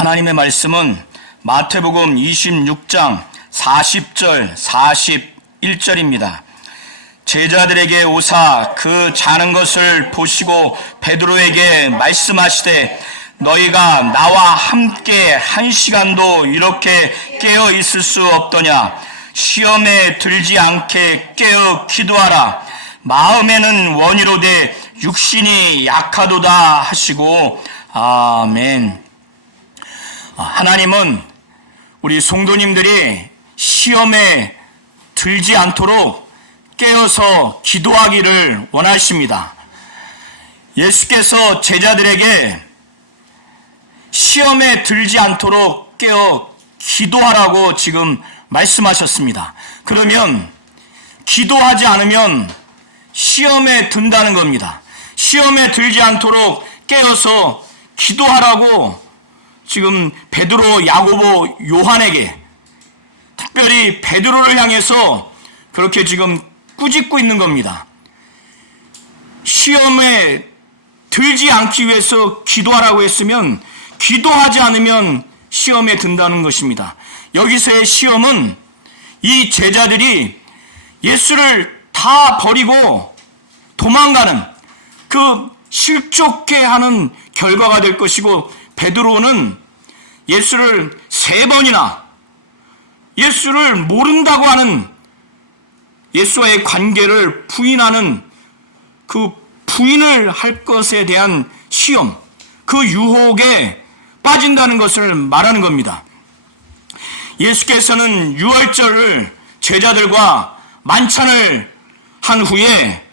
하나님의 말씀은 마태복음 26장 40절 41절입니다. 제자들에게 오사 그 자는 것을 보시고 베드로에게 말씀하시되 너희가 나와 함께 1시간도 이렇게 깨어 있을 수 없더냐. 시험에 들지 않게 깨어 기도하라. 마음에는 원이로되 육신이 약하도다 하시고 아멘. 하나님은 우리 성도님들이 시험에 들지 않도록 깨어서 기도하기를 원하십니다. 예수께서 제자들에게 시험에 들지 않도록 깨어 기도하라고 지금 말씀하셨습니다. 그러면 기도하지 않으면 시험에 든다는 겁니다. 시험에 들지 않도록 깨어서 기도하라고 지금 베드로, 야고보, 요한에게, 특별히 베드로를 향해서 그렇게 지금 꾸짖고 있는 겁니다. 시험에 들지 않기 위해서 기도하라고 했으면 기도하지 않으면 시험에 든다는 것입니다. 여기서의 시험은 이 제자들이 예수를 다 버리고 도망가는 그 실족해 하는 결과가 될 것이고, 베드로는 예수를 3번이나 예수를 모른다고 하는 예수와의 관계를 부인하는 그 부인을 할 것에 대한 시험, 그 유혹에 빠진다는 것을 말하는 겁니다. 예수께서는 유월절을 제자들과 만찬을 한 후에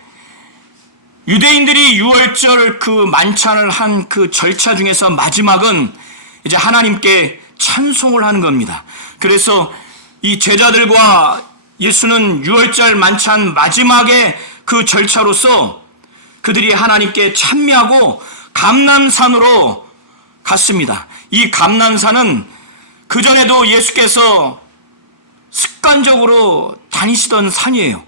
유대인들이 유월절 그 만찬을 한 그 절차 중에서 마지막은 이제 하나님께 찬송을 하는 겁니다. 그래서 이 제자들과 예수는 유월절 만찬 마지막에 그 절차로서 그들이 하나님께 찬미하고 감람산으로 갔습니다. 이 감람산은 그전에도 예수께서 습관적으로 다니시던 산이에요.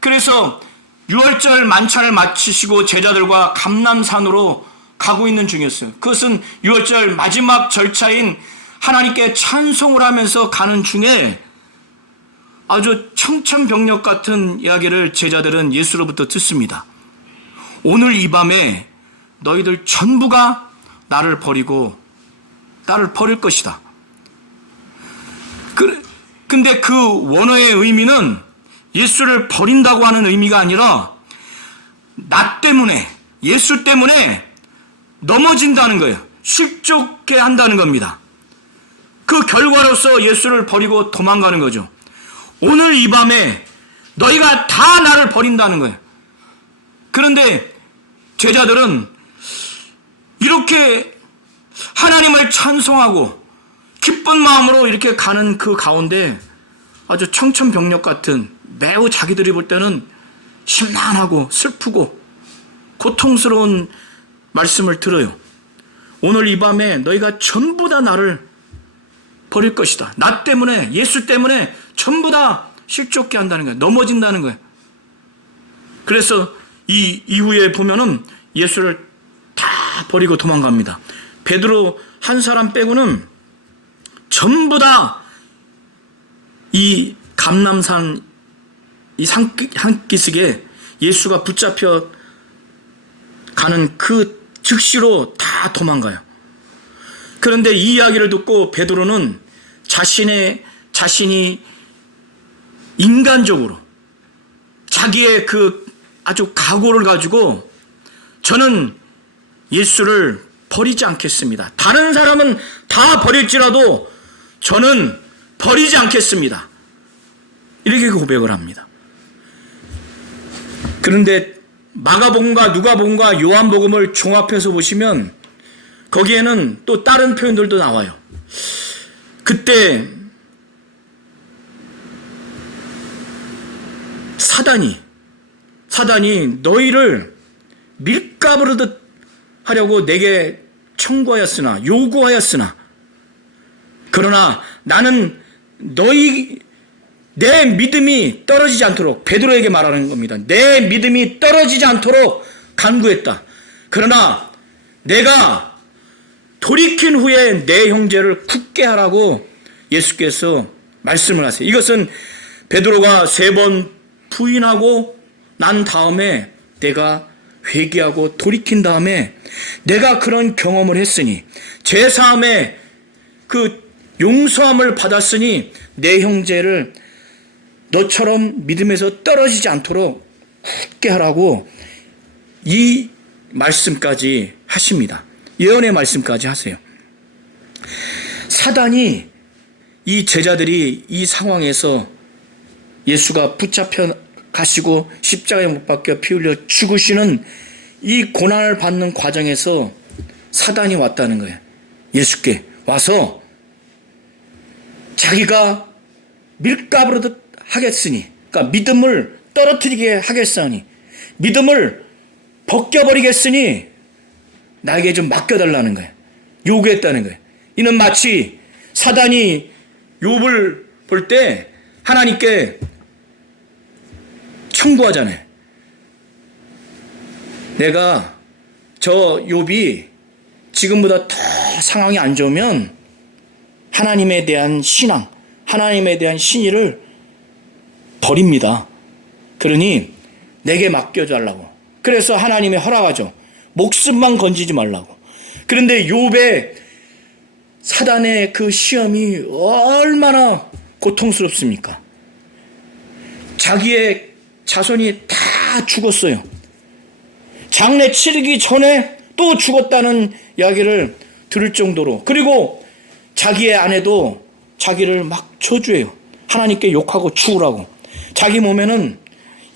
그래서 유월절 만찬을 마치시고 제자들과 감람산으로 가고 있는 중이었어요. 그것은 유월절 마지막 절차인 하나님께 찬송을 하면서 가는 중에 아주 청천벽력 같은 이야기를 제자들은 예수로부터 듣습니다. 오늘 이 밤에 너희들 전부가 나를 버리고 나를 버릴 것이다. 근데 그 원어의 의미는 예수를 버린다고 하는 의미가 아니라 나 때문에, 예수 때문에 넘어진다는 거예요. 실족해 한다는 겁니다. 그 결과로서 예수를 버리고 도망가는 거죠. 오늘 이 밤에 너희가 다 나를 버린다는 거예요. 그런데 제자들은 이렇게 하나님을 찬송하고 기쁜 마음으로 이렇게 가는 그 가운데 아주 청천벽력 같은, 매우 자기들이 볼 때는 심란하고 슬프고 고통스러운 말씀을 들어요. 오늘 이 밤에 너희가 전부 다 나를 버릴 것이다. 나 때문에, 예수 때문에 전부 다 실족해 한다는 거예요. 넘어진다는 거예요. 그래서 이 이후에 보면은 예수를 다 버리고 도망갑니다. 베드로 한 사람 빼고는 전부 다 이 감람산 이 산기슭에 예수가 붙잡혀 가는 그 즉시로 다 도망가요. 그런데 이 이야기를 듣고 베드로는 자신이 인간적으로 자기의 그 아주 각오를 가지고 저는 예수를 버리지 않겠습니다. 다른 사람은 다 버릴지라도 저는 버리지 않겠습니다. 이렇게 고백을 합니다. 그런데 마가복음과 누가복음과 요한복음을 종합해서 보시면 거기에는 또 다른 표현들도 나와요. 그때 사단이 너희를 밀가부르듯 하려고 내게 청구하였으나, 요구하였으나, 그러나 나는 내 믿음이 떨어지지 않도록, 베드로에게 말하는 겁니다. 내 믿음이 떨어지지 않도록 간구했다. 그러나 내가 돌이킨 후에 내 형제를 굳게 하라고 예수께서 말씀을 하세요. 이것은 베드로가 3번 부인하고 난 다음에 내가 회개하고 돌이킨 다음에 내가 그런 경험을 했으니 제사함에 그 용서함을 받았으니 내 형제를 너처럼 믿음에서 떨어지지 않도록 굳게 하라고 이 말씀까지 하십니다. 예언의 말씀까지 하세요. 사단이 이 제자들이 이 상황에서 예수가 붙잡혀 가시고 십자가에 못 박혀 피 흘려 죽으시는 이 고난을 받는 과정에서 사단이 왔다는 거예요. 예수께 와서 자기가 밀가부르듯 하겠으니, 그러니까 믿음을 떨어뜨리게 하겠으니, 믿음을 벗겨버리겠으니 나에게 좀 맡겨달라는 거예요. 요구했다는 거예요. 이는 마치 사단이 욥을 볼 때 하나님께 청구하잖아요. 내가 저 욥이 지금보다 더 상황이 안 좋으면 하나님에 대한 신앙, 하나님에 대한 신의를 버립니다. 그러니 내게 맡겨달라고. 그래서 하나님이 허락하죠. 목숨만 건지지 말라고. 그런데 욥의 사단의 그 시험이 얼마나 고통스럽습니까? 자기의 자손이 다 죽었어요. 장례 치르기 전에 또 죽었다는 이야기를 들을 정도로, 그리고 자기의 아내도 자기를 막 저주해요. 하나님께 욕하고 죽으라고. 자기 몸에는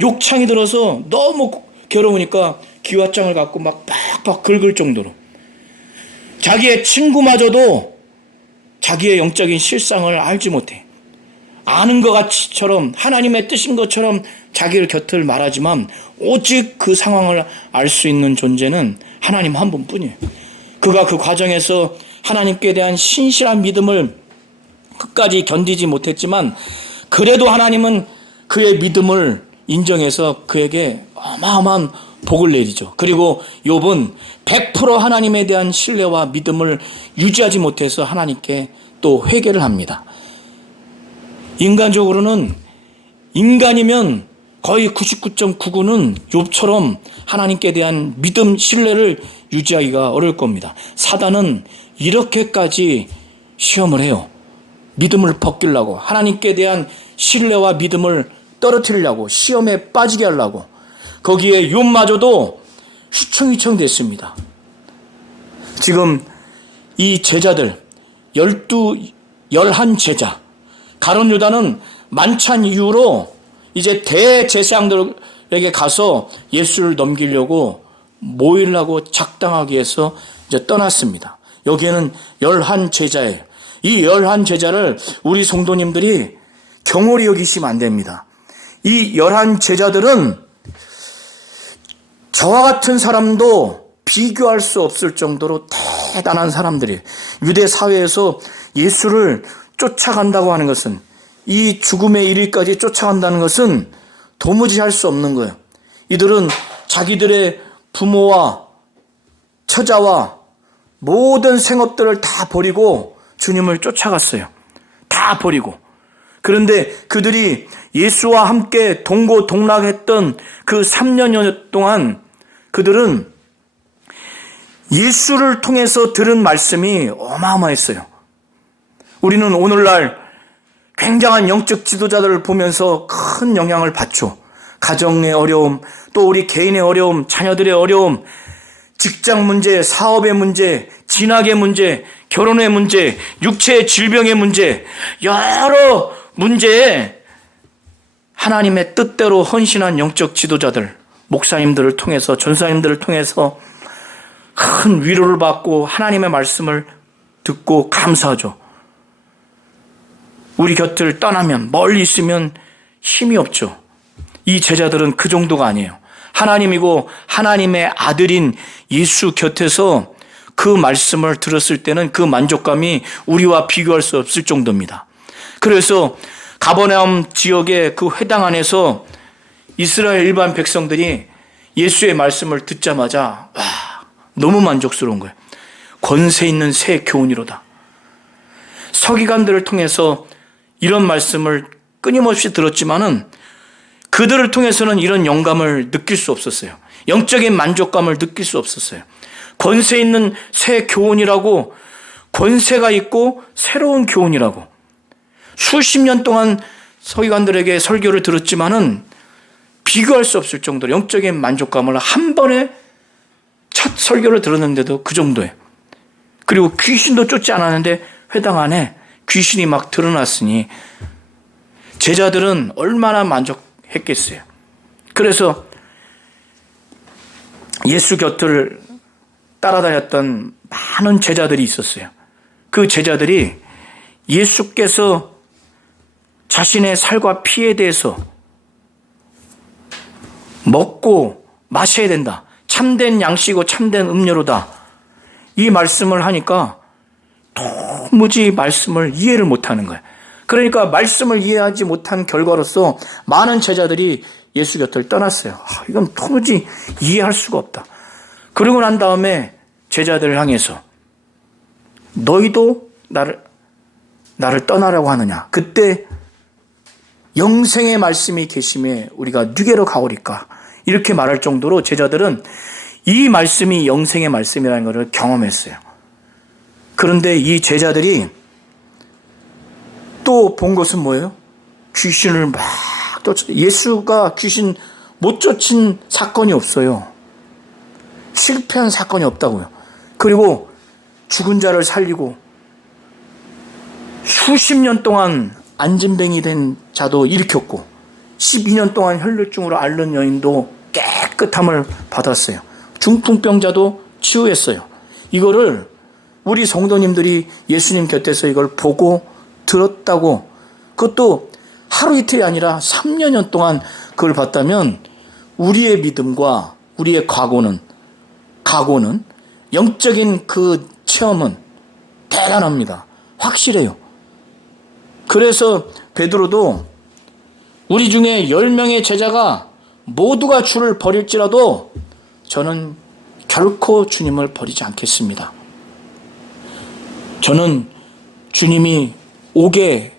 욕창이 들어서 너무 괴로우니까 기와장을 갖고 막 빡빡 긁을 정도로. 자기의 친구마저도 자기의 영적인 실상을 알지 못해. 아는 것 같이처럼 하나님의 뜻인 것처럼 자기를 곁을 말하지만 오직 그 상황을 알 수 있는 존재는 하나님 한 분뿐이에요. 그가 그 과정에서 하나님께 대한 신실한 믿음을 끝까지 견디지 못했지만 그래도 하나님은 그의 믿음을 인정해서 그에게 어마어마한 복을 내리죠. 그리고 욥은 100% 하나님에 대한 신뢰와 믿음을 유지하지 못해서 하나님께 또 회개를 합니다. 인간적으로는 인간이면 거의 99.99는 욥처럼 하나님께 대한 믿음, 신뢰를 유지하기가 어려울 겁니다. 사단은 이렇게까지 시험을 해요. 믿음을 벗기려고, 하나님께 대한 신뢰와 믿음을 떨어뜨리려고, 시험에 빠지게 하려고. 거기에 욥마저도 휘청휘청 됐습니다. 지금 이 제자들 11 제자, 가룟 유다는 만찬 이후로 이제 대제사장들에게 가서 예수를 넘기려고 모이려고 작당하기 위해서 이제 떠났습니다. 여기에는 11 제자예요. 이 11 제자를 우리 성도님들이 경홀히 여기시면 안 됩니다. 이 11 제자들은 저와 같은 사람도 비교할 수 없을 정도로 대단한 사람들이에요. 유대 사회에서 예수를 쫓아간다고 하는 것은, 이 죽음의 이르기까지 쫓아간다는 것은 도무지 할 수 없는 거예요. 이들은 자기들의 부모와 처자와 모든 생업들을 다 버리고 주님을 쫓아갔어요. 다 버리고. 그런데 그들이 예수와 함께 동고동락했던 그 3년여 동안 그들은 예수를 통해서 들은 말씀이 어마어마했어요. 우리는 오늘날 굉장한 영적 지도자들을 보면서 큰 영향을 받죠. 가정의 어려움, 또 우리 개인의 어려움, 자녀들의 어려움, 직장 문제, 사업의 문제, 진학의 문제, 결혼의 문제, 육체의 질병의 문제, 여러 문제에 하나님의 뜻대로 헌신한 영적 지도자들, 목사님들을 통해서, 전사님들을 통해서 큰 위로를 받고 하나님의 말씀을 듣고 감사하죠. 우리 곁을 떠나면, 멀리 있으면 힘이 없죠. 이 제자들은 그 정도가 아니에요. 하나님이고 하나님의 아들인 예수 곁에서 그 말씀을 들었을 때는 그 만족감이 우리와 비교할 수 없을 정도입니다. 그래서 가버나움 지역의 그 회당 안에서 이스라엘 일반 백성들이 예수의 말씀을 듣자마자 너무 만족스러운 거예요. 권세 있는 새 교훈이로다. 서기관들을 통해서 이런 말씀을 끊임없이 들었지만은 그들을 통해서는 이런 영감을 느낄 수 없었어요. 영적인 만족감을 느낄 수 없었어요. 권세 있는 새 교훈이라고, 권세가 있고 새로운 교훈이라고. 수십 년 동안 서기관들에게 설교를 들었지만은 비교할 수 없을 정도로 영적인 만족감을 한 번에 첫 설교를 들었는데도 그 정도예요. 그리고 귀신도 쫓지 않았는데 회당 안에 귀신이 막 드러났으니 제자들은 얼마나 만족했겠어요. 그래서 예수 곁을 따라다녔던 많은 제자들이 있었어요. 그 제자들이 예수께서 자신의 살과 피에 대해서 먹고 마셔야 된다. 참된 양식이고 참된 음료로다. 이 말씀을 하니까 도무지 말씀을 이해를 못하는 거예요. 그러니까 말씀을 이해하지 못한 결과로서 많은 제자들이 예수 곁을 떠났어요. 이건 도무지 이해할 수가 없다. 그러고 난 다음에 제자들을 향해서 너희도 나를 떠나라고 하느냐. 그때 영생의 말씀이 계심에 우리가 누게로 가오리까. 이렇게 말할 정도로 제자들은 이 말씀이 영생의 말씀이라는 것을 경험했어요. 그런데 이 제자들이 또 본 것은 뭐예요? 귀신을 막 예수가 귀신 못 쫓은 사건이 없어요. 실패한 사건이 없다고요. 그리고 죽은 자를 살리고 수십 년 동안 안진뱅이 된 자도 일으켰고 12년 동안 혈루증으로 앓는 여인도 깨끗함을 받았어요. 중풍병자도 치유했어요. 이거를 우리 성도님들이 예수님 곁에서 이걸 보고 들었다고, 그것도 하루 이틀이 아니라 3년 동안 그걸 봤다면 우리의 믿음과 우리의 각오는 영적인 그 체험은 대단합니다. 확실해요. 그래서 베드로도 우리 중에 10명의 제자가 모두가 주를 버릴지라도 저는 결코 주님을 버리지 않겠습니다. 저는 주님이 옥에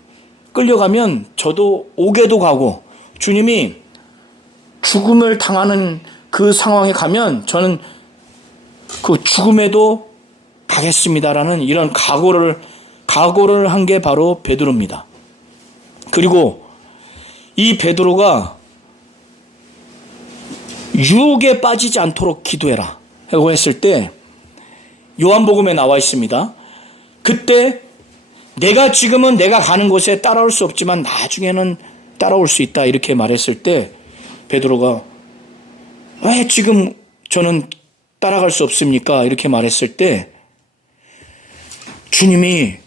끌려가면 저도 옥에도 가고, 주님이 죽음을 당하는 그 상황에 가면 저는 그 죽음에도 가겠습니다라는 이런 각오를 한 게 바로 베드로입니다. 그리고 이 베드로가 유혹에 빠지지 않도록 기도해라 라고 했을 때 요한복음에 나와 있습니다. 그때 지금은 내가 가는 곳에 따라올 수 없지만 나중에는 따라올 수 있다 이렇게 말했을 때 베드로가 왜 지금 저는 따라갈 수 없습니까? 이렇게 말했을 때 주님이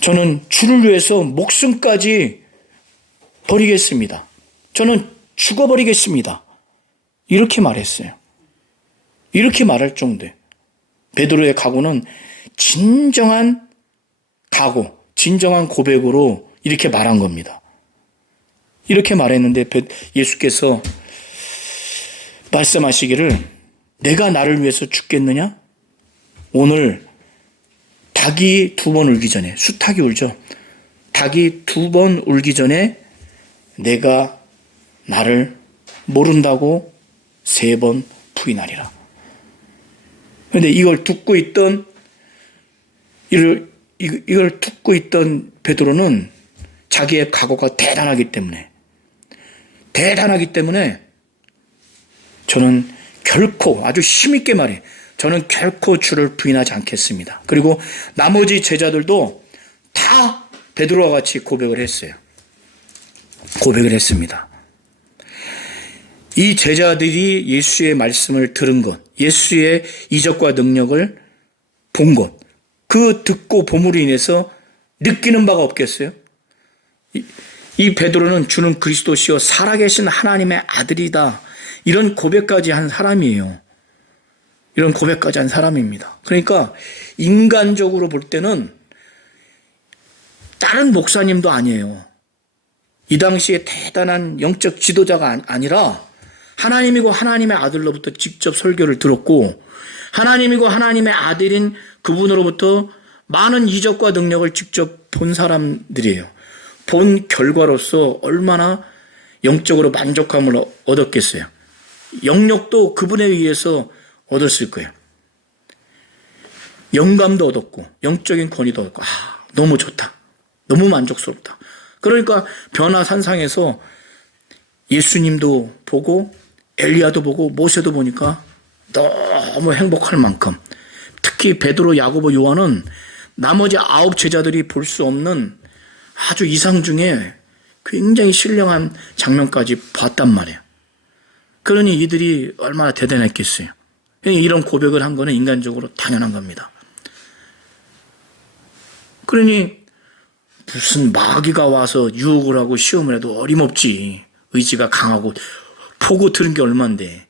저는 주를 위해서 목숨까지 버리겠습니다. 저는 죽어버리겠습니다. 이렇게 말했어요. 이렇게 말할 정도예요. 베드로의 각오는 진정한 각오, 진정한 고백으로 이렇게 말한 겁니다. 이렇게 말했는데 예수께서 말씀하시기를 내가 나를 위해서 죽겠느냐? 오늘 닭이 2번 울기 전에, 수탉이 울죠. 닭이 2번 울기 전에 내가 나를 모른다고 3번 부인하리라. 그런데 이걸 듣고 있던 베드로는 자기의 각오가 대단하기 때문에 저는 결코, 아주 힘있게 말해, 저는 결코 주를 부인하지 않겠습니다. 그리고 나머지 제자들도 다 베드로와 같이 고백을 했습니다. 이 제자들이 예수의 말씀을 들은 것, 예수의 이적과 능력을 본 것, 그 듣고 봄으로 인해서 느끼는 바가 없겠어요? 이 베드로는 주는 그리스도시요 살아계신 하나님의 아들이다. 이런 고백까지 한 사람이에요. 이런 고백까지 한 사람입니다. 그러니까 인간적으로 볼 때는 다른 목사님도 아니에요. 이 당시에 대단한 영적 지도자가 아니라 하나님이고 하나님의 아들로부터 직접 설교를 들었고 하나님이고 하나님의 아들인 그분으로부터 많은 이적과 능력을 직접 본 사람들이에요. 본 결과로서 얼마나 영적으로 만족감을 얻었겠어요. 영역도 그분에 의해서 얻었을 거예요. 영감도 얻었고 영적인 권위도 얻고 너무 좋다. 너무 만족스럽다. 그러니까 변화산상에서 예수님도 보고 엘리야도 보고 모세도 보니까 너무 행복할 만큼 특히 베드로, 야고보, 요한은 나머지 9 제자들이 볼 수 없는 아주 이상 중에 굉장히 신령한 장면까지 봤단 말이에요. 그러니 이들이 얼마나 대단했겠어요. 이런 고백을 한 거는 인간적으로 당연한 겁니다. 그러니 무슨 마귀가 와서 유혹을 하고 시험을 해도 어림없지. 의지가 강하고 보고 들은 게 얼만데.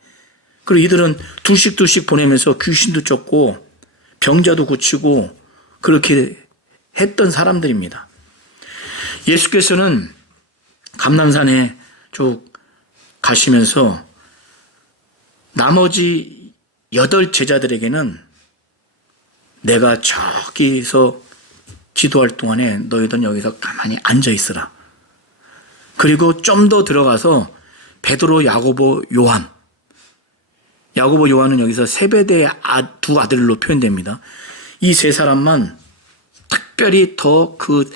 그리고 이들은 둘씩 보내면서 귀신도 쫓고 병자도 고치고 그렇게 했던 사람들입니다. 예수께서는 감람산에 쭉 가시면서 나머지 8 제자들에게는 내가 저기서 기도할 동안에 너희들은 여기서 가만히 앉아 있으라. 그리고 좀 더 들어가서 베드로, 야고보, 요한. 야고보, 요한은 여기서 세베대의 2 아들로 표현됩니다. 이 3사람만 특별히 더 그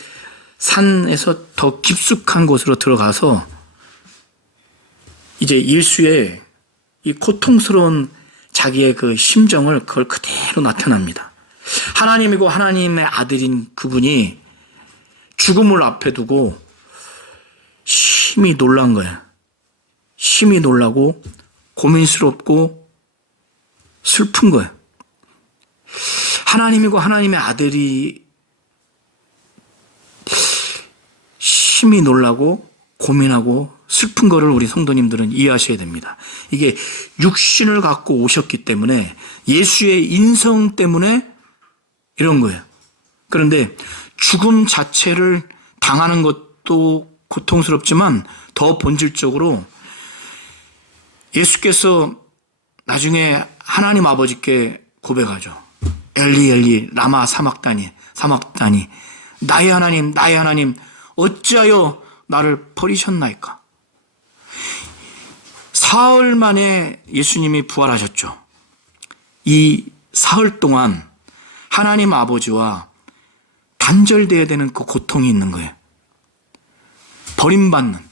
산에서 더 깊숙한 곳으로 들어가서 이제 일수의 이 고통스러운 자기의 그 심정을 그걸 그대로 나타납니다. 하나님이고 하나님의 아들인 그분이 죽음을 앞에 두고 심히 놀란 거예요. 심히 놀라고 고민스럽고 슬픈 거예요. 하나님이고 하나님의 아들이 심히 놀라고 고민하고 슬픈 거를 우리 성도님들은 이해하셔야 됩니다. 이게 육신을 갖고 오셨기 때문에 예수의 인성 때문에 이런 거예요. 그런데 죽음 자체를 당하는 것도 고통스럽지만 더 본질적으로 예수께서 나중에 하나님 아버지께 고백하죠. 엘리 엘리 라마 사막다니 나의 하나님 어찌하여 나를 버리셨나이까. 사흘 만에 예수님이 부활하셨죠. 이 사흘 동안 하나님 아버지와 단절되어야 되는 그 고통이 있는 거예요. 버림받는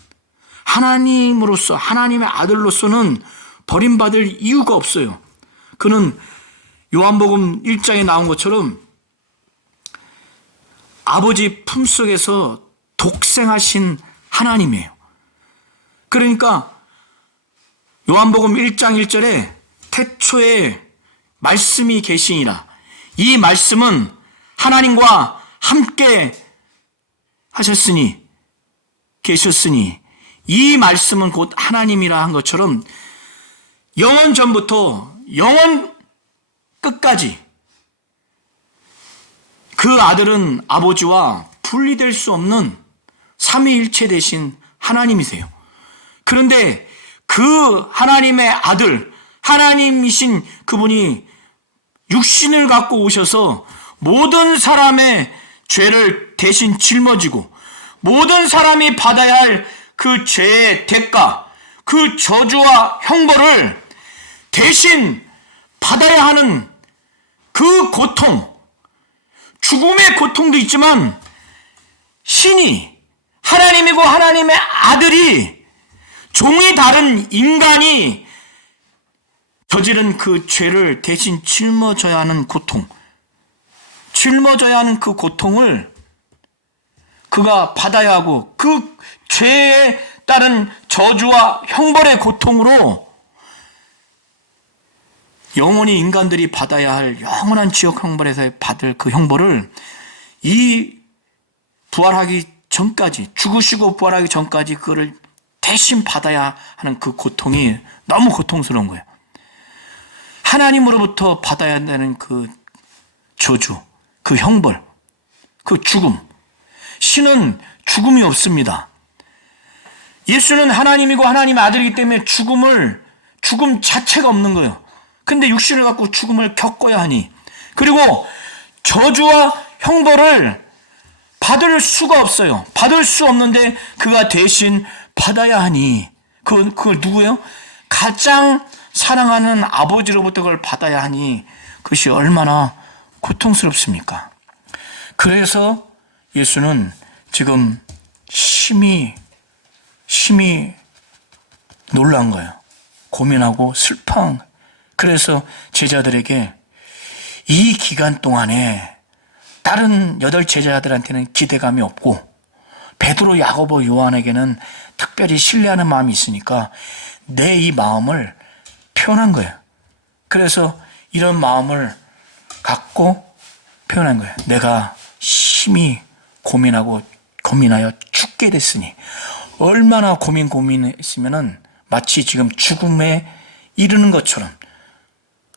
하나님으로서 하나님의 아들로서는 버림받을 이유가 없어요. 그는 요한복음 1장에 나온 것처럼 아버지 품속에서 독생하신 하나님이에요. 그러니까 요한복음 1장 1절에 태초에 말씀이 계시니라. 이 말씀은 하나님과 함께 계셨으니 이 말씀은 곧 하나님이라 한 것처럼 영원 전부터 영원 끝까지 그 아들은 아버지와 분리될 수 없는 삼위일체 되신 하나님이세요. 그런데 그 하나님의 아들, 하나님이신 그분이 육신을 갖고 오셔서 모든 사람의 죄를 대신 짊어지고 모든 사람이 받아야 할 그 죄의 대가, 그 저주와 형벌을 대신 받아야 하는 그 고통, 죽음의 고통도 있지만 신이 하나님이고 하나님의 아들이 종이 다른 인간이 저지른 그 죄를 대신 짊어져야 하는 고통, 짊어져야 하는 그 고통을 그가 받아야 하고 그 죄에 따른 저주와 형벌의 고통으로 영원히 인간들이 받아야 할 영원한 지옥 형벌에서 받을 그 형벌을 이 부활하기 전까지, 죽으시고 부활하기 전까지 그를 대신 받아야 하는 그 고통이 너무 고통스러운 거예요. 하나님으로부터 받아야 되는 그 저주, 그 형벌, 그 죽음. 신은 죽음이 없습니다. 예수는 하나님이고 하나님의 아들이기 때문에 죽음을 죽음 자체가 없는 거예요. 근데 육신을 갖고 죽음을 겪어야 하니, 그리고 저주와 형벌을 받을 수가 없어요. 받을 수 없는데 그가 대신 받아야 하니, 그걸 누구예요? 가장 사랑하는 아버지로부터 그걸 받아야 하니 그것이 얼마나 고통스럽습니까? 그래서 예수는 지금 심히 놀란 거예요. 고민하고 슬퍼한. 그래서 제자들에게 이 기간 동안에 다른 8 제자들한테는 기대감이 없고 베드로, 야고보, 요한에게는 특별히 신뢰하는 마음이 있으니까 내 이 마음을 표현한 거예요. 그래서 이런 마음을 갖고 표현한 거예요. 내가 심히 고민하여 죽게 됐으니. 얼마나 고민했으면은 마치 지금 죽음에 이르는 것처럼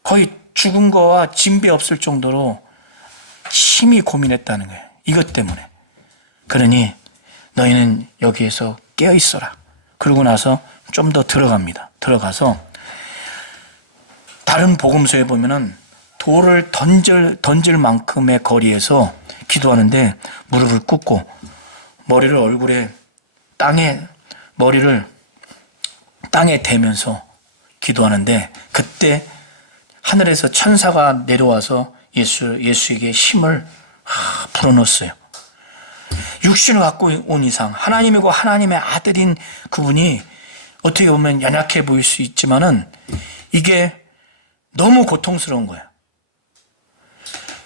거의 죽은 거와 진배 없을 정도로 심히 고민했다는 거예요. 이것 때문에. 그러니 너희는 여기에서 깨어 있어라. 그러고 나서 좀 더 들어갑니다. 들어가서 다른 복음서에 보면은 돌을 던질 만큼의 거리에서 기도하는데 무릎을 꿇고 머리를 땅에 대면서 기도하는데, 그때 하늘에서 천사가 내려와서 예수에게 힘을 불어넣었어요. 육신을 갖고 온 이상 하나님이고 하나님의 아들인 그분이 어떻게 보면 연약해 보일 수 있지만은 이게 너무 고통스러운 거예요.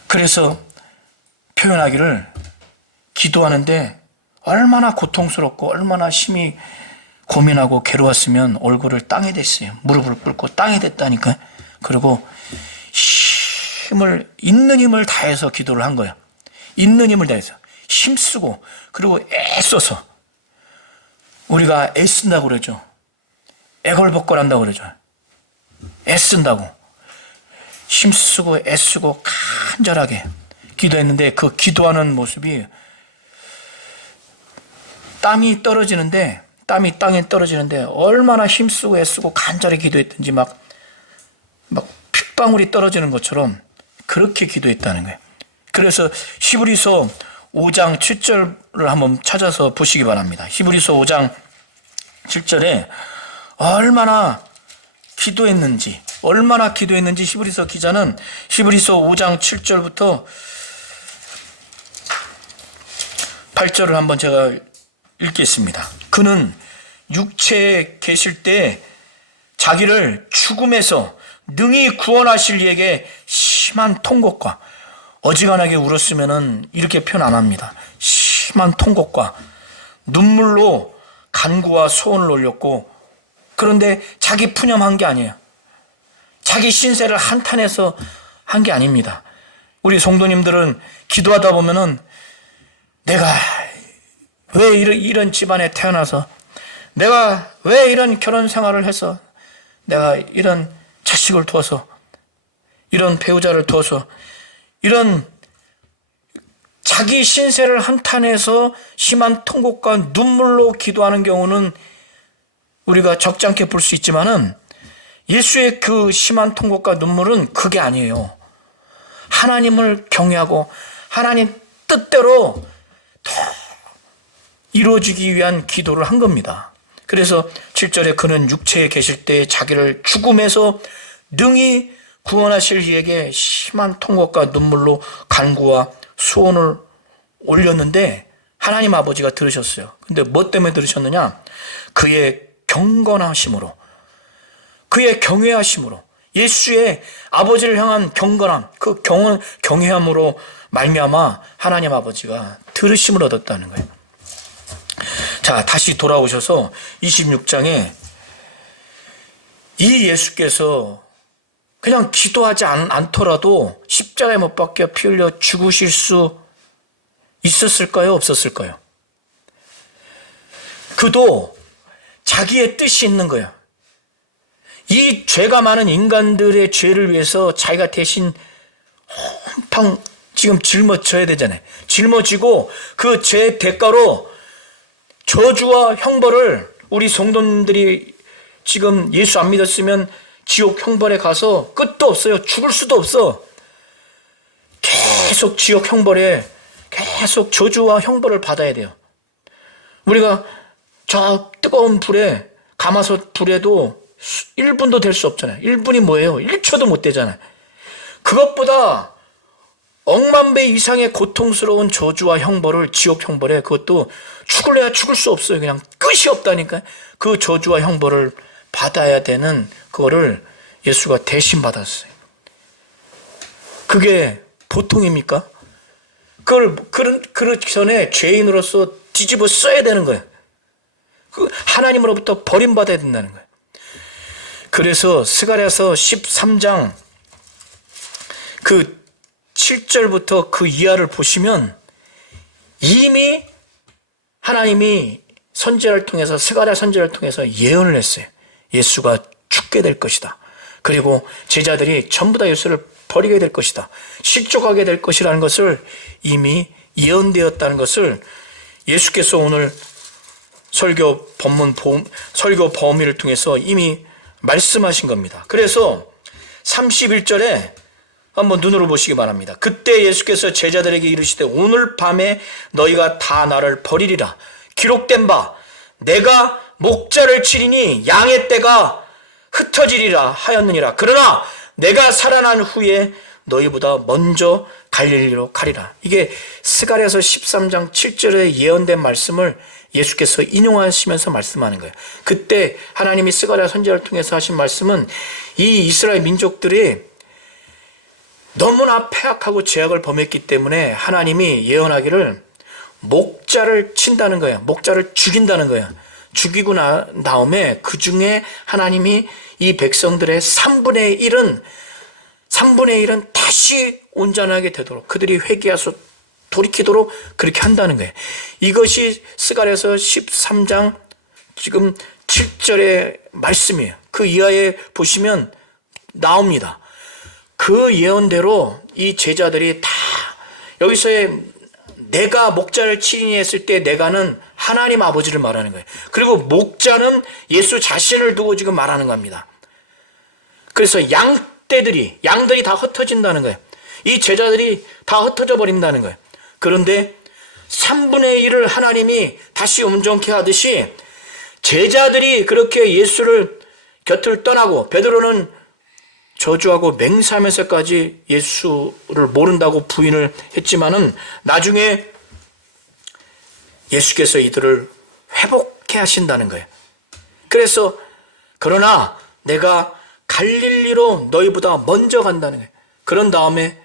그래서 표현하기를, 기도하는데 얼마나 고통스럽고 얼마나 심히 고민하고 괴로웠으면 얼굴을 땅에 댔어요. 무릎을 꿇고 땅에 댔다니까. 그리고 있는 힘을 다해서 기도를 한 거예요. 있는 힘을 다해서 힘쓰고, 그리고 애써서. 우리가 애쓴다고 그러죠. 애걸복걸한다고 그러죠. 애쓴다고. 힘쓰고 애쓰고 간절하게 기도했는데, 그 기도하는 모습이 땀이 땅에 떨어지는데 얼마나 힘쓰고 애쓰고 간절히 기도했든지 막 핏방울이 떨어지는 것처럼 그렇게 기도했다는 거예요. 그래서 히브리서 5장 7절을 한번 찾아서 보시기 바랍니다. 히브리서 5장 7절에 얼마나 기도했는지 히브리서 기자는 히브리서 5장 7절부터 8절을 한번 제가 읽겠습니다. 그는 육체에 계실 때 자기를 죽음에서 능히 구원하실 이에게 심한 통곡과, 어지간하게 울었으면은 이렇게 표현 안 합니다. 심한 통곡과 눈물로 간구와 소원을 올렸고, 그런데 자기 푸념한 게 아니에요. 자기 신세를 한탄해서 한 게 아닙니다. 우리 성도님들은 기도하다 보면은 내가 왜 이런 집안에 태어나서, 내가 왜 이런 결혼 생활을 해서, 내가 이런 자식을 두어서, 이런 배우자를 두어서, 이런 자기 신세를 한탄해서 심한 통곡과 눈물로 기도하는 경우는 우리가 적잖게 볼 수 있지만은, 예수의 그 심한 통곡과 눈물은 그게 아니에요. 하나님을 경외하고 하나님 뜻대로 더 이루어지기 위한 기도를 한 겁니다. 그래서 7절에 그는 육체에 계실 때 자기를 죽음에서 능히 구원하실 이에게 심한 통곡과 눈물로 간구와 소원을 올렸는데 하나님 아버지가 들으셨어요. 근데 뭐 때문에 들으셨느냐? 그의 경건하심으로, 그의 경외하심으로, 예수의 아버지를 향한 경건함, 그 경외함으로 말미암아 하나님 아버지가 들으심을 얻었다는 거예요. 자, 다시 돌아오셔서 26장에 이 예수께서 그냥 기도하지 않더라도 십자가에 못 박혀 피 흘려 죽으실 수 있었을까요? 없었을까요? 그도 자기의 뜻이 있는 거예요. 이 죄가 많은 인간들의 죄를 위해서 자기가 대신 홈팡 지금 짊어져야 되잖아요. 짊어지고 그 죄 대가로 저주와 형벌을 우리 성도님들이 지금 예수 안 믿었으면 지옥 형벌에 가서 끝도 없어요. 죽을 수도 없어. 계속 지옥 형벌에 계속 저주와 형벌을 받아야 돼요. 우리가 저 뜨거운 불에, 가마솥 불에도 1분도 될 수 없잖아요. 1분이 뭐예요? 1초도 못 되잖아요. 그것보다 억만 배 이상의 고통스러운 저주와 형벌을, 지옥 형벌에, 그것도 죽을래야 죽을 수 없어요. 그냥 끝이 없다니까. 그 저주와 형벌을 받아야 되는 그거를 예수가 대신 받았어요. 그게 보통입니까? 그러기 전에 죄인으로서 뒤집어 써야 되는 거예요. 그 하나님으로부터 버림받아야 된다는 거예요. 그래서 스가랴서 13장 그 7절부터 그 이하를 보시면 이미 하나님이 선지자를 통해서, 스가랴 선지자를 통해서 예언을 했어요. 예수가 죽게 될 것이다. 그리고 제자들이 전부 다 예수를 버리게 될 것이다. 실족하게 될 것이라는 것을 이미 예언되었다는 것을 예수께서 오늘 설교 범위를 통해서 이미 말씀하신 겁니다. 그래서 31절에 한번 눈으로 보시기 바랍니다. 그때 예수께서 제자들에게 이르시되 오늘 밤에 너희가 다 나를 버리리라. 기록된 바 내가 목자를 치리니 양의 떼가 흩어지리라 하였느니라. 그러나 내가 살아난 후에 너희보다 먼저 갈릴리로 가리라. 이게 스가랴서 13장 7절에 예언된 말씀을 예수께서 인용하시면서 말씀하는 거예요. 그때 하나님이 스가랴 선지자를 통해서 하신 말씀은 이 이스라엘 민족들이 너무나 패악하고 죄악을 범했기 때문에 하나님이 예언하기를 목자를 친다는 거예요. 목자를 죽인다는 거예요. 죽이고 난 다음에 그 중에 하나님이 이 백성들의 3분의 1은 다시 온전하게 되도록, 그들이 회개하서 돌이키도록 그렇게 한다는 거예요. 이것이 스가랴서 13장 지금 7절의 말씀이에요. 그 이하에 보시면 나옵니다. 그 예언대로 이 제자들이 다, 여기서의 내가 목자를 치리니 했을 때 내가는 하나님 아버지를 말하는 거예요. 그리고 목자는 예수 자신을 두고 지금 말하는 겁니다. 그래서 양들이 다 흩어진다는 거예요. 이 제자들이 다 흩어져 버린다는 거예요. 그런데 3분의 1을 하나님이 다시 온전케 하듯이 제자들이 그렇게 예수를 곁을 떠나고, 베드로는 저주하고 맹세하면서까지 예수를 모른다고 부인을 했지만은 나중에 예수께서 이들을 회복해 하신다는 거예요. 그래서 그러나 내가 갈릴리로 너희보다 먼저 간다는 거예요. 그런 다음에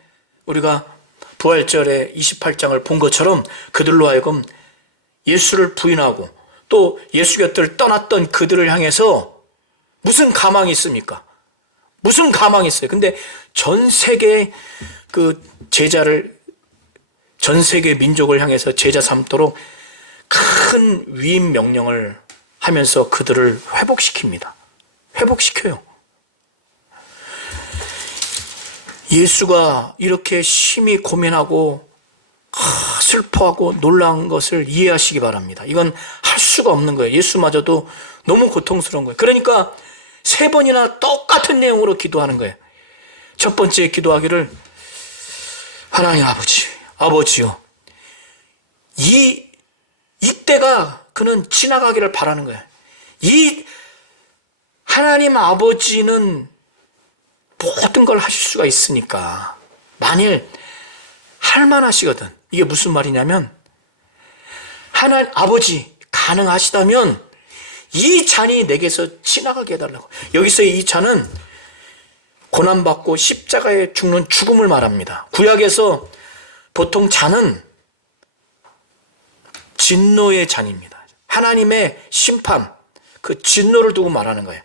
우리가 부활절에 28장을 본 것처럼 그들로 하여금 예수를 부인하고 또 예수 곁을 떠났던 그들을 향해서 무슨 가망이 있습니까? 무슨 가망이 있어요? 근데 전 세계 그 제자를, 전 세계 민족을 향해서 제자 삼도록 큰 위임 명령을 하면서 그들을 회복시킵니다. 회복시켜요. 예수가 이렇게 심히 고민하고 슬퍼하고 놀라운 것을 이해하시기 바랍니다. 이건 할 수가 없는 거예요. 예수마저도 너무 고통스러운 거예요. 그러니까 3번이나 똑같은 내용으로 기도하는 거예요. 첫 번째 기도하기를 하나님 아버지요. 이때가 그는 지나가기를 바라는 거예요. 이 하나님 아버지는 모든 걸 하실 수가 있으니까 만일 할만하시거든. 이게 무슨 말이냐면 하나님 아버지 가능하시다면 이 잔이 내게서 지나가게 해달라고. 여기서 이 잔은 고난받고 십자가에 죽는 죽음을 말합니다. 구약에서 보통 잔은 진노의 잔입니다. 하나님의 심판, 그 진노를 두고 말하는 거예요.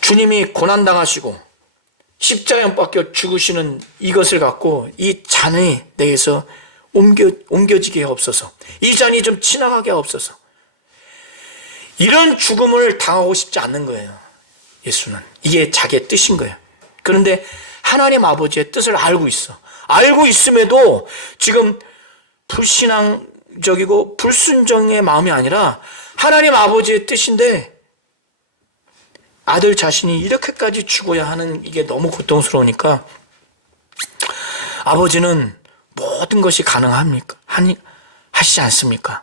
주님이 고난당하시고 십자가에 못 박혀 죽으시는 이것을 갖고 이 잔이 내게서 옮겨지게 없어서, 이 잔이 좀 지나가게 없어서, 이런 죽음을 당하고 싶지 않는 거예요. 예수는 이게 자기의 뜻인 거예요. 그런데 하나님 아버지의 뜻을 알고 있어. 알고 있음에도 지금 불신앙적이고 불순종의 마음이 아니라 하나님 아버지의 뜻인데 아들 자신이 이렇게까지 죽어야 하는 이게 너무 고통스러우니까 아버지는 모든 것이 가능합니까? 하시지 않습니까?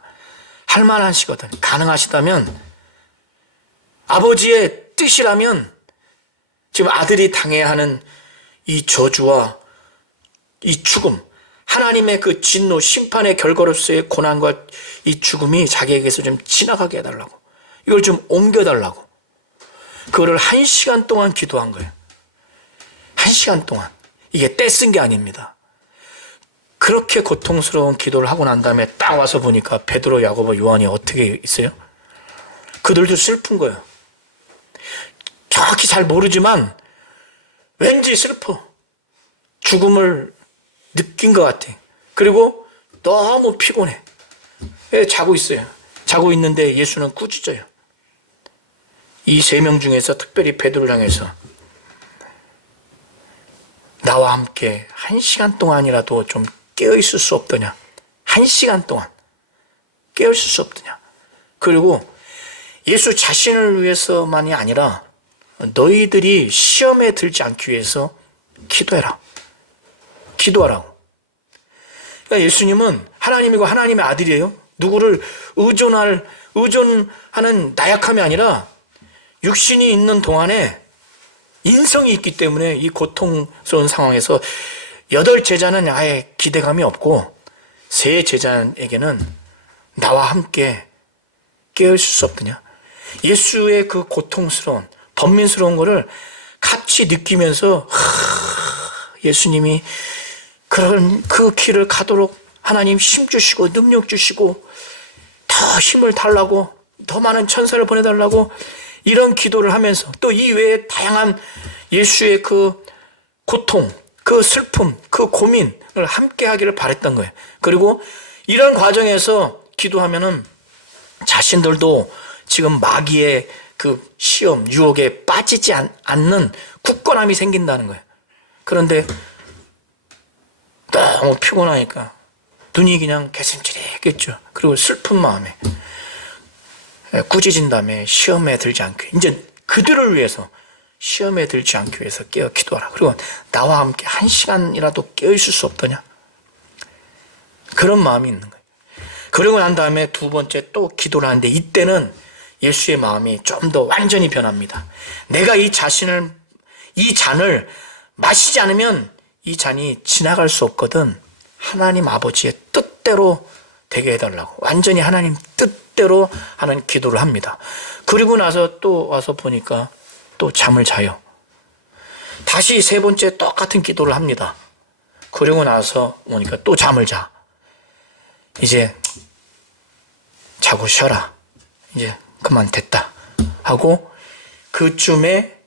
할 만하시거든. 가능하시다면 아버지의 뜻이라면 지금 아들이 당해야 하는 이 저주와 이 죽음, 하나님의 그 진노, 심판의 결과로서의 고난과 이 죽음이 자기에게서 좀 지나가게 해달라고, 이걸 좀 옮겨달라고, 그거를 1시간 동안 기도한 거예요. 1시간 동안. 이게 떼쓴 게 아닙니다. 그렇게 고통스러운 기도를 하고 난 다음에 딱 와서 보니까 베드로, 야고보, 요한이 어떻게 있어요? 그들도 슬픈 거예요. 정확히 잘 모르지만 왠지 슬퍼. 죽음을 느낀 것 같아. 그리고 너무 피곤해. 자고 있어요. 자고 있는데 예수는 꾸짖어요. 이 3명 중에서 특별히 베드로를 향해서 나와 함께 1시간 동안이라도 좀 깨어있을 수 없더냐. 1시간 동안 깨어있을 수 없더냐. 그리고 예수 자신을 위해서만이 아니라 너희들이 시험에 들지 않기 위해서 기도해라. 기도하라고. 그러니까 예수님은 하나님이고 하나님의 아들이에요. 누구를 의존하는 나약함이 아니라 육신이 있는 동안에 인성이 있기 때문에 이 고통스러운 상황에서 8 제자는 아예 기대감이 없고 3 제자에게는 나와 함께 깨어있을 수 없더냐. 예수의 그 고통스러운 번민스러운 거를 같이 느끼면서 예수님이 그런 그 길을 가도록 하나님 힘 주시고 능력 주시고 더 힘을 달라고 더 많은 천사를 보내달라고 이런 기도를 하면서 또 이 외에 다양한 예수의 그 고통, 그 슬픔, 그 고민을 함께 하기를 바랬던 거예요. 그리고 이런 과정에서 기도하면은 자신들도 지금 마귀의 그 시험, 유혹에 빠지지 않는 굳건함이 생긴다는 거예요. 그런데 너무 피곤하니까 눈이 그냥 개슴츠레했겠죠. 그리고 슬픈 마음에 꾸짖은 다음에 시험에 들지 않게, 이제 그들을 위해서 시험에 들지 않기 위해서 깨어 기도하라. 그리고 나와 함께 1시간이라도 깨어있을 수 없더냐. 그런 마음이 있는 거예요. 그러고 난 다음에 2번째 또 기도를 하는데 이때는 예수의 마음이 좀 더 완전히 변합니다. 내가 이 잔을 마시지 않으면 이 잔이 지나갈 수 없거든. 하나님 아버지의 뜻대로 되게 해달라고. 완전히 하나님 뜻대로 하는 기도를 합니다. 그리고 나서 또 와서 보니까 또 잠을 자요. 다시 3번째 똑같은 기도를 합니다. 그리고 나서 보니까 또 잠을 자. 이제 자고 쉬어라. 이제 그만 됐다. 하고 그쯤에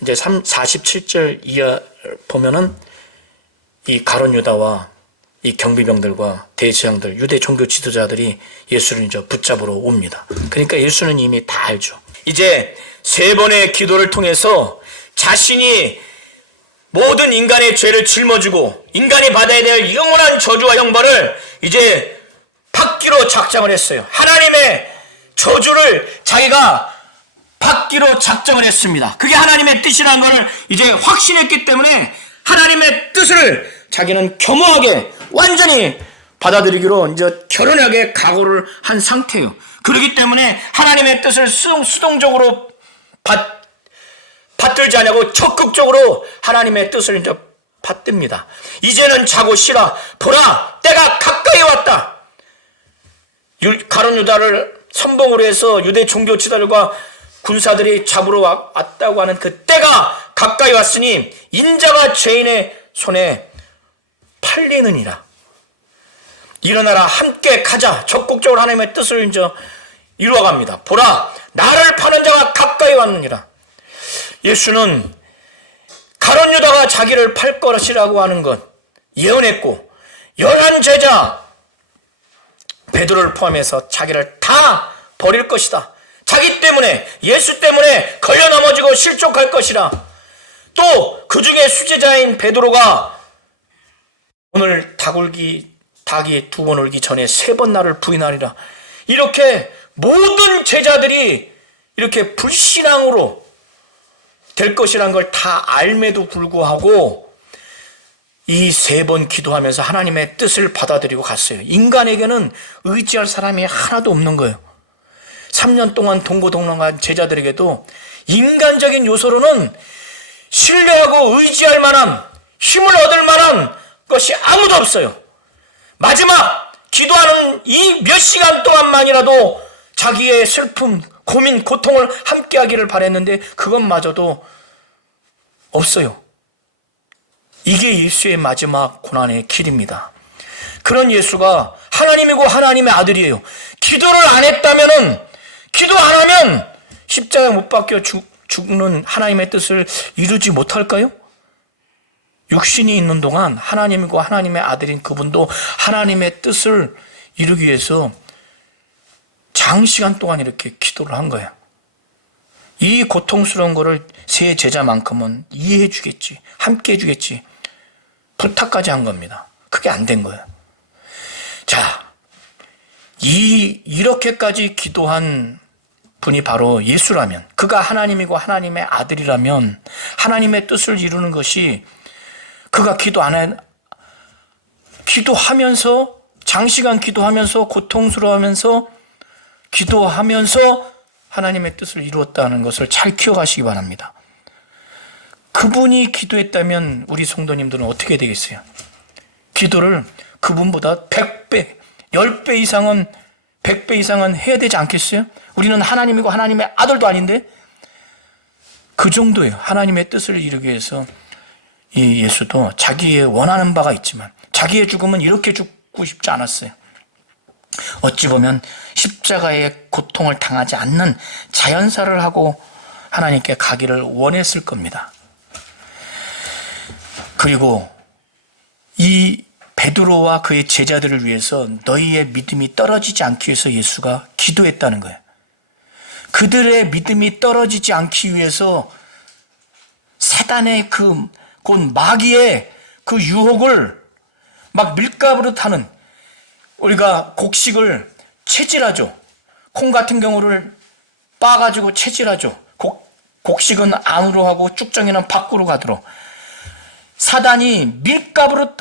이제 47절 이하 보면은 이 가룟 유다와 이 경비병들과 대제사장들, 유대 종교 지도자들이 예수를 이제 붙잡으러 옵니다. 그러니까 예수는 이미 다 알죠. 이제 3번의 기도를 통해서 자신이 모든 인간의 죄를 짊어지고 인간이 받아야 될 영원한 저주와 형벌을 이제 받기로 작정을 했어요. 하나님의 저주를 자기가 받기로 작정을 했습니다. 그게 하나님의 뜻이라는 것을 이제 확신했기 때문에 하나님의 뜻을 자기는 겸허하게 완전히 받아들이기로 이제 결연하게 각오를 한 상태예요. 그렇기 때문에 하나님의 뜻을 수동적으로 받들지 않냐고 적극적으로 하나님의 뜻을 이제 받듭니다. 이제는 자고 쉬라. 보라, 때가 가까이 왔다. 가룟 유다를 선봉으로 해서 유대 종교 지도자들과 군사들이 잡으러 왔다고 하는 그 때가 가까이 왔으니 인자가 죄인의 손에 팔리느니라. 일어나라, 함께 가자. 적극적으로 하나님의 뜻을 이제 이루어갑니다. 보라, 나를 파는 자가 가까이 왔느니라. 예수는 가룟 유다가 자기를 팔 것이라고 하는 것 예언했고 11 제자 베드로를 포함해서 자기를 다 버릴 것이다. 자기 때문에, 예수 때문에 걸려 넘어지고 실족할 것이라. 또 그 중에 수제자인 베드로가 오늘 닭이 2번 울기 전에 3번 나를 부인하리라. 이렇게 모든 제자들이 이렇게 불신앙으로 될 것이란 걸 다 알매도 불구하고 이 3번 기도하면서 하나님의 뜻을 받아들이고 갔어요. 인간에게는 의지할 사람이 하나도 없는 거예요. 3년 동안 동고동락한 제자들에게도 인간적인 요소로는 신뢰하고 의지할 만한, 힘을 얻을 만한 것이 아무도 없어요. 마지막 기도하는 이 몇 시간 동안만이라도 자기의 슬픔, 고민, 고통을 함께 하기를 바랬는데 그것마저도 없어요. 이게 예수의 마지막 고난의 길입니다. 그런 예수가 하나님이고 하나님의 아들이에요. 기도를 안 했다면은, 기도 안 하면 십자가에 못 박혀 죽는 하나님의 뜻을 이루지 못할까요? 육신이 있는 동안 하나님이고 하나님의 아들인 그분도 하나님의 뜻을 이루기 위해서 장시간 동안 이렇게 기도를 한 거예요. 이 고통스러운 거를 세 제자만큼은 이해해 주겠지, 함께 해 주겠지, 부탁까지 한 겁니다. 그게 안 된 거예요. 자, 이렇게까지 기도한 분이 바로 예수라면, 그가 하나님이고 하나님의 아들이라면 하나님의 뜻을 이루는 것이, 그가 기도하면서 장시간 기도하면서 고통스러워하면서 기도하면서 하나님의 뜻을 이루었다는 것을 잘 기억하시기 바랍니다. 그분이 기도했다면 우리 성도님들은 어떻게 되겠어요? 기도를 그분보다 100배, 10배 이상은, 100배 이상은 해야 되지 않겠어요? 우리는 하나님이고 하나님의 아들도 아닌데 그 정도예요. 하나님의 뜻을 이루기 위해서 이 예수도 자기의 원하는 바가 있지만 자기의 죽음은 이렇게 죽고 싶지 않았어요. 어찌 보면 십자가의 고통을 당하지 않는 자연사를 하고 하나님께 가기를 원했을 겁니다. 그리고 이 베드로와 그의 제자들을 위해서 너희의 믿음이 떨어지지 않기 위해서 예수가 기도했다는 거예요. 그들의 믿음이 떨어지지 않기 위해서 사단의 곧 마귀의 그 유혹을 막 밀가루로 타는, 우리가 곡식을 채질하죠. 콩 같은 경우를 빻아가지고 채질하죠. 곡식은 안으로 하고 쭉정이는 밖으로 가도록. 사단이 밀가루로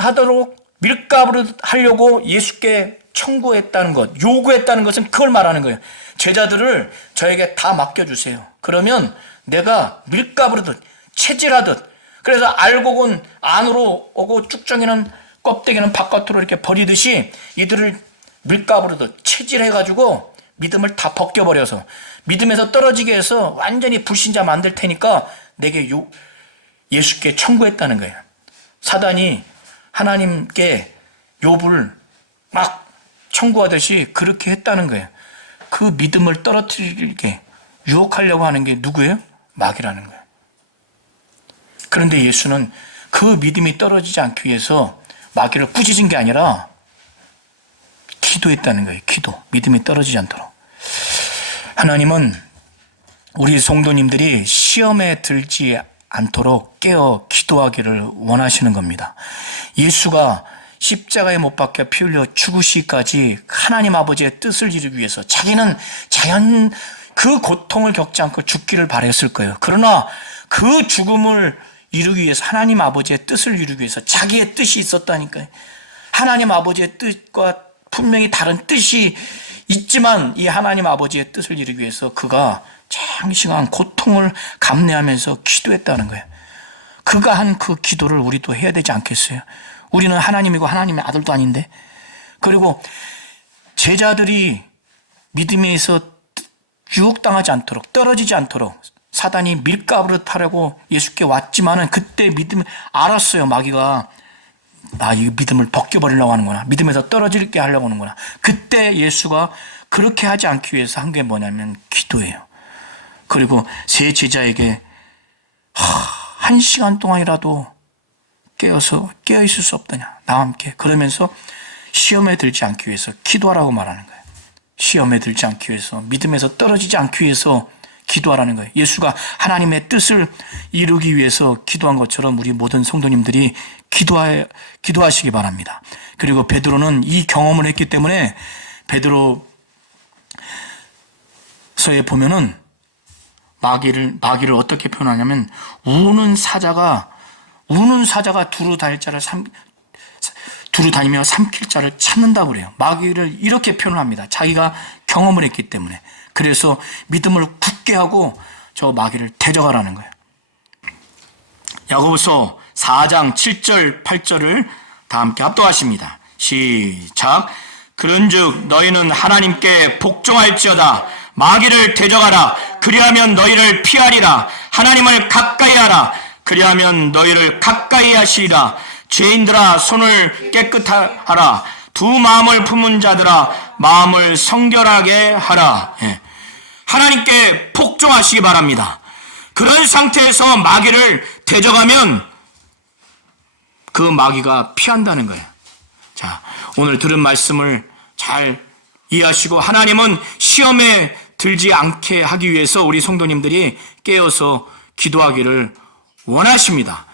하려고 예수께 청구했다는 것, 요구했다는 것은 그걸 말하는 거예요. 제자들을 저에게 다 맡겨주세요. 그러면 내가 밀가루듯 채질하듯, 그래서 알곡은 안으로 오고 쭉정이는 껍데기는 바깥으로 이렇게 버리듯이 이들을 밀가루듯 채질해가지고 믿음을 다 벗겨버려서 믿음에서 떨어지게 해서 완전히 불신자 만들 테니까 내게 예수께 청구했다는 거예요. 사단이 하나님께 욥을 막 청구하듯이 그렇게 했다는 거예요. 그 믿음을 떨어뜨리게 유혹하려고 하는 게 누구예요? 마귀라는 거예요. 그런데 예수는 그 믿음이 떨어지지 않기 위해서 마귀를 꾸짖은 게 아니라 기도했다는 거예요. 기도. 믿음이 떨어지지 않도록. 하나님은 우리 성도님들이 시험에 들지 않도록 깨어 기도하기를 원하시는 겁니다. 예수가 십자가에 못 박혀 피 흘려 죽으시기까지 하나님 아버지의 뜻을 이루기 위해서 자기는 그 고통을 겪지 않고 죽기를 바랬을 거예요. 그러나 그 죽음을 이루기 위해서, 하나님 아버지의 뜻을 이루기 위해서 자기의 뜻이 있었다니까요. 하나님 아버지의 뜻과 분명히 다른 뜻이 있지만 이 하나님 아버지의 뜻을 이루기 위해서 그가 장시간 고통을 감내하면서 기도했다는 거예요. 그가 한 그 기도를 우리도 해야 되지 않겠어요? 우리는 하나님이고 하나님의 아들도 아닌데. 그리고 제자들이 믿음에서 유혹당하지 않도록, 떨어지지 않도록 사단이 밀가루를 타려고 예수께 왔지만은 그때 믿음을 알았어요. 마귀가 이 믿음을 벗겨버리려고 하는구나, 믿음에서 떨어지게 하려고 하는구나. 그때 예수가 그렇게 하지 않기 위해서 한 게 뭐냐면 기도예요. 그리고 세 제자에게 1시간 동안이라도 깨어 있을 수 없더냐, 나와 함께. 그러면서 시험에 들지 않기 위해서 기도하라고 말하는 거예요. 시험에 들지 않기 위해서, 믿음에서 떨어지지 않기 위해서 기도하라는 거예요. 예수가 하나님의 뜻을 이루기 위해서 기도한 것처럼 우리 모든 성도님들이 기도하시기 바랍니다. 그리고 베드로는 이 경험을 했기 때문에 베드로서에 보면은 마귀를 어떻게 표현하냐면 우는 사자가 두루 다니며 삼킬 자를 찾는다고 그래요. 마귀를 이렇게 표현합니다. 자기가 경험을 했기 때문에. 그래서 믿음을 굳게 하고 저 마귀를 대적하라는 거예요. 야고보서 4장 7절 8절을 다 함께 합독하십니다. 시작. 그런즉 너희는 하나님께 복종할지어다. 마귀를 대적하라. 그리하면 너희를 피하리라. 하나님을 가까이 하라. 그리하면 너희를 가까이 하시리라. 죄인들아 손을 깨끗하라. 두 마음을 품은 자들아 마음을 성결하게 하라. 하나님께 복종하시기 바랍니다. 그런 상태에서 마귀를 대적하면 그 마귀가 피한다는 거예요. 자, 오늘 들은 말씀을 잘 이해하시고 하나님은 시험에 들지 않게 하기 위해서 우리 성도님들이 깨어서 기도하기를 원하십니다.